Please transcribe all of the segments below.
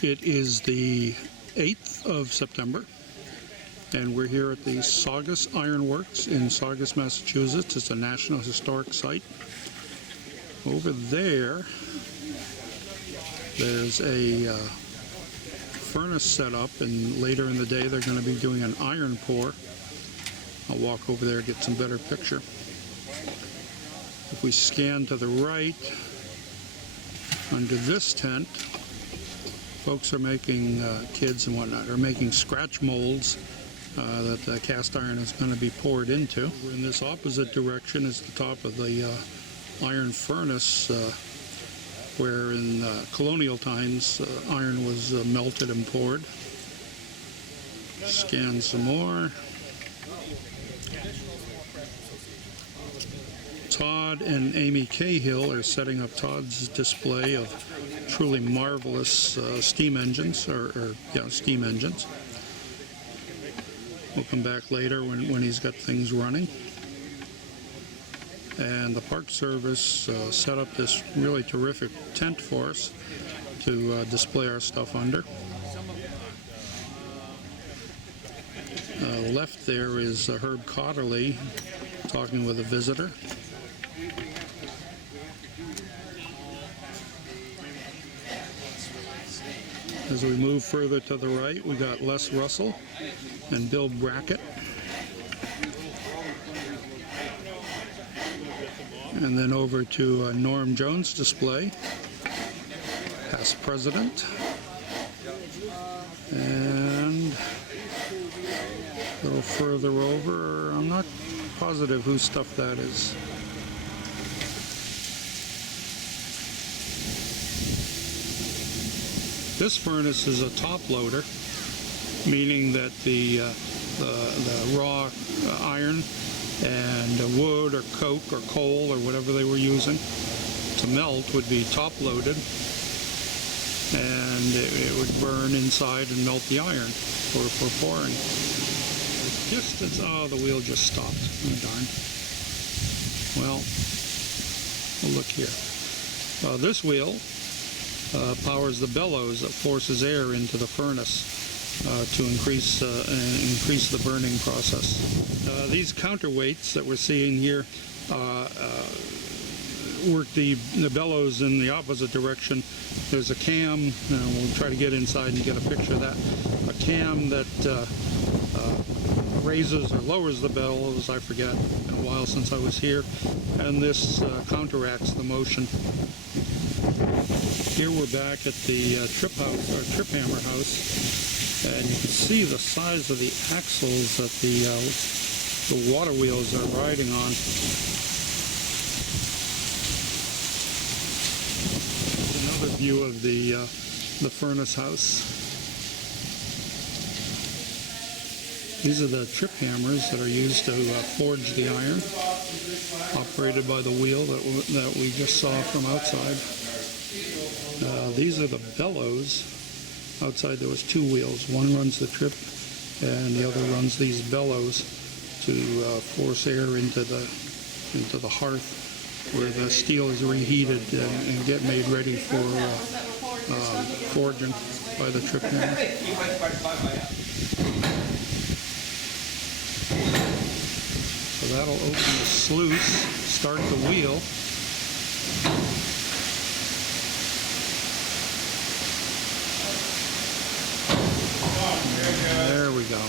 It is the 8th of September, and we're here at the Saugus Iron Works in Saugus, Massachusetts. It's a National Historic Site. Over there, there's a furnace set up, and later in the day they're going to be doing an iron pour. I'll walk over there and get some better picture. If we scan to the right, under this tent, folks are making, kids and whatnot, are making scratch molds that the cast iron is going to be poured into. In this opposite direction is the top of the iron furnace, where in colonial times iron was melted and poured. Scan some more. Todd and Amy Cahill are setting up Todd's display of truly marvelous steam engines, steam engines. We'll come back later when he's got things running. And the Park Service set up this really terrific tent for us to display our stuff under. Left there is Herb Cotterly talking with a visitor. As we move further to the right, we got Les Russell and Bill Brackett. And then over to Norm Jones' display, past president. And a little further over, I'm not positive whose stuff that is. This furnace is a top loader, meaning that the raw iron and wood or coke or coal or whatever they were using to melt would be top loaded, and it would burn inside and melt the iron for pouring. Oh, the wheel just stopped. Oh, darn. Well, we'll look here. This wheel powers the bellows that forces air into the furnace to increase the burning process. These counterweights that we're seeing here work the bellows in the opposite direction. There's a cam, and we'll try to get inside and get a picture of that. A cam that raises or lowers the bellows, I forget, it's been a while since I was here, and this counteracts the motion. Here we're back at the trip hammer house, and you can see the size of the axles that the water wheels are riding on. Another view of the furnace house. These are the trip hammers that are used to forge the iron, operated by the wheel that we just saw from outside. These are the bellows. Outside there was two wheels. One runs the trip and the other runs these bellows to force air into the hearth where the steel is reheated and get made ready for forging by the trip hammer. So that'll open the sluice, start the wheel. There we go.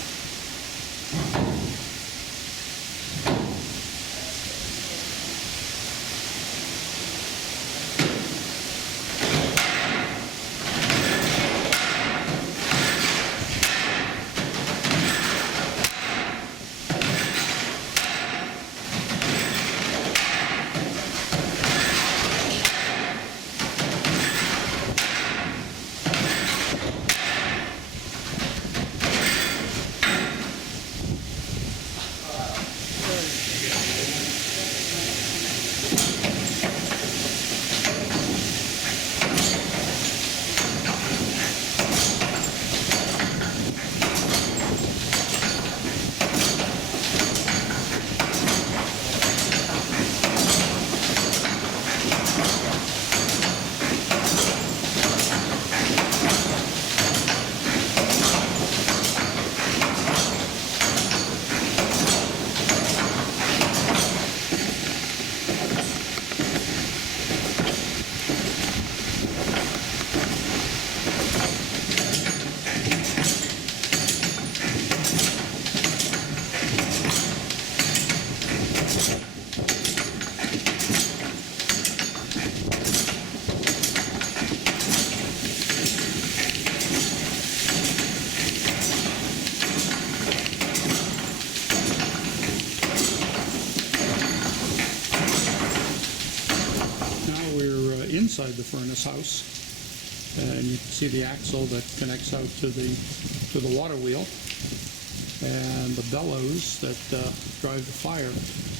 inside the furnace house. And you can see the axle that connects out to the water wheel, and the bellows that drive the fire.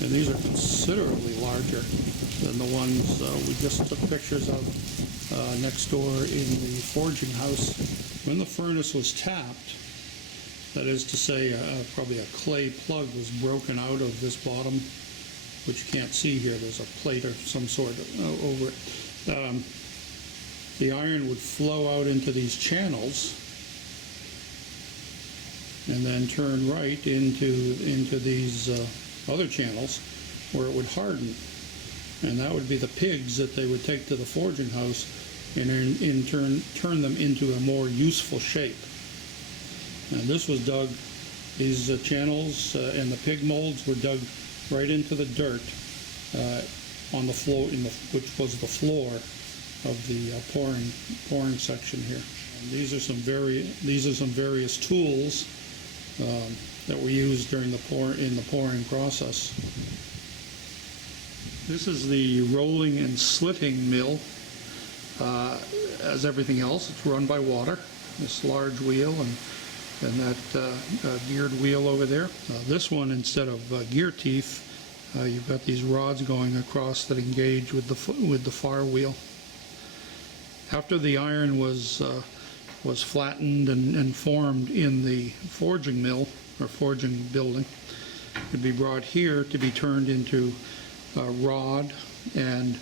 And these are considerably larger than the ones we just took pictures of next door in the forging house. When the furnace was tapped, that is to say, probably a clay plug was broken out of this bottom, which you can't see here. There's a plate or some sort over it. The iron would flow out into these channels and then turn right into these other channels where it would harden. And that would be the pigs that they would take to the forging house and in turn turn them into a more useful shape. And this was dug, these channels and the pig molds were dug right into the dirt on the floor, which was the floor of the pouring section here. And these are some various tools that were used during the pouring process. This is the rolling and slitting mill. As everything else, it's run by water. This large wheel and that geared wheel over there. This one, instead of gear teeth, you've got these rods going across that engage with the far wheel. After the iron was flattened and formed in the forging mill or forging building, it'd be brought here to be turned into rod and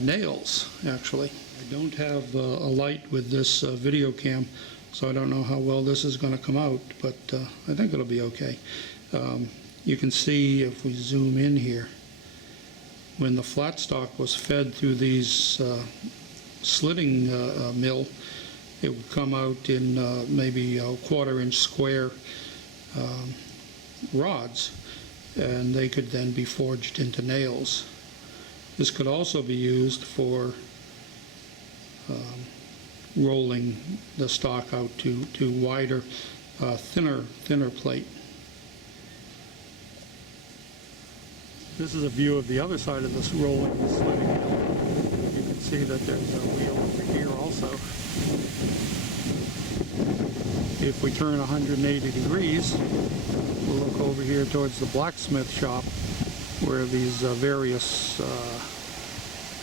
nails, actually. I don't have a light with this video cam, so I don't know how well this is going to come out, but I think it'll be okay. You can see, if we zoom in here, when the flat stock was fed through these slitting mill, it would come out in maybe a 1/4-inch square rods, and they could then be forged into nails. This could also be used for rolling the stock out to wider, thinner plate. This is a view of the other side of this rolling and slitting mill. You can see that there's a wheel over here also. If we turn 180 degrees, we'll look over here towards the blacksmith shop, where these various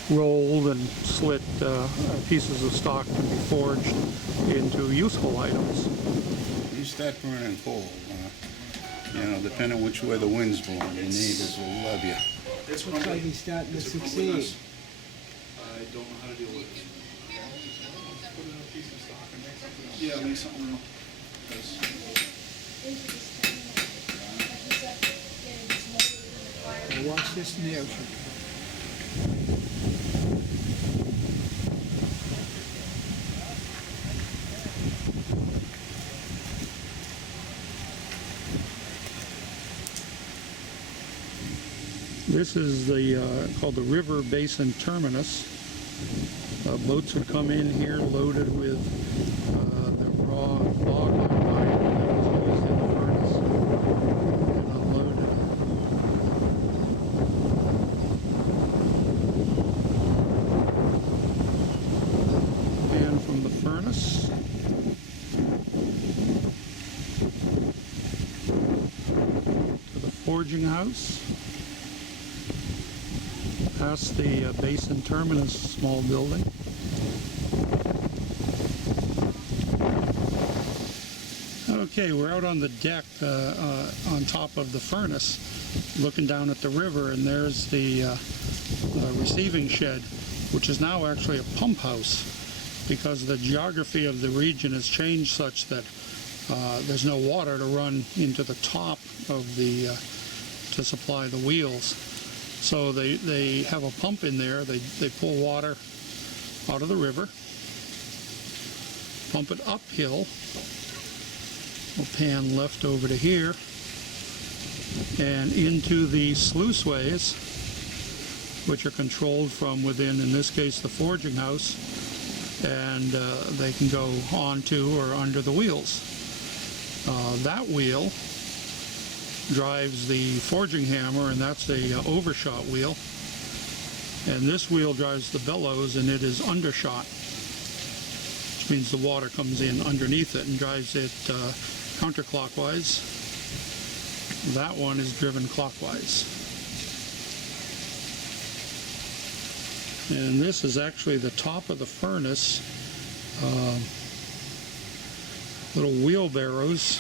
rolled and slit pieces of stock can be forged into useful items. You start burning coal, you know, depending which way the wind's blowing, your neighbors will love you. Looks like he's starting to succeed. I don't know how to deal with it. Put in a piece of stock and make something else. Yeah, make something real. Now watch this nail trick. This is called the River Basin Terminus. Boats would come in here loaded with the raw log iron that was used in the furnace and unloaded. And from the furnace to the forging house, past the Basin Terminus small building. Okay, we're out on the deck on top of the furnace, looking down at the river, and there's the receiving shed, which is now actually a pump house, because the geography of the region has changed such that there's no water to run into the top of the to supply the wheels. So they have a pump in there. They pull water out of the river, pump it uphill. We'll pan left over to here and into the sluiceways, which are controlled from within, in this case, the forging house, and they can go onto or under the wheels. That wheel drives the forging hammer, and that's a overshot wheel. And this wheel drives the bellows, and it is undershot, which means the water comes in underneath it and drives it counterclockwise. That one is driven clockwise. And this is actually the top of the furnace. Little wheelbarrows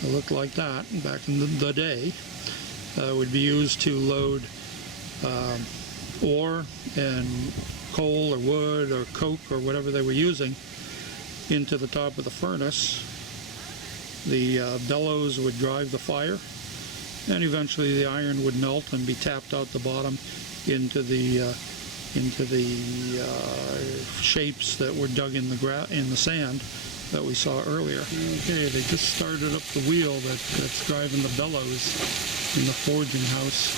that look like that back in the day would be used to load ore and coal or wood or coke or whatever they were using into the top of the furnace. The bellows would drive the fire, and eventually the iron would melt and be tapped out the bottom into the shapes that were dug in the sand that we saw earlier. Okay, they just started up the wheel that's driving the bellows in the forging house.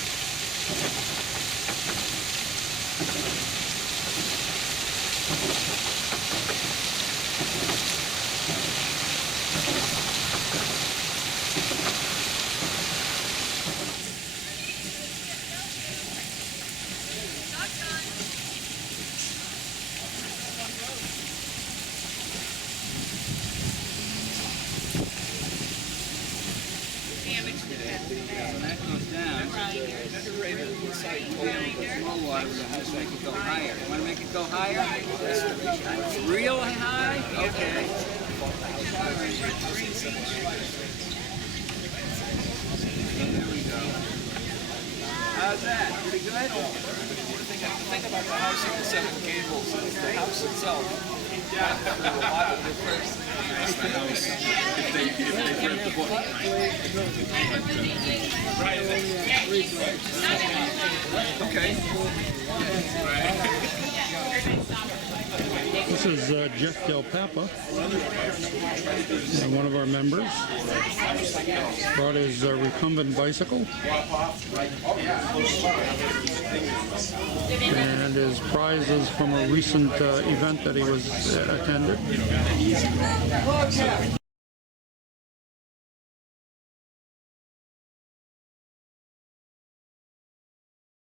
When that goes down, slow water, we're going to make it go higher. You want to make it go higher? Real high? Okay. There we go. How's that? Pretty good? Think about the house with the 7 gables. The house itself. A lot of difference. That's the house. If they read the book, right? Okay. This is Jeff Del Papa, one of our members. Brought his recumbent bicycle and his prizes from a recent event that he was attended.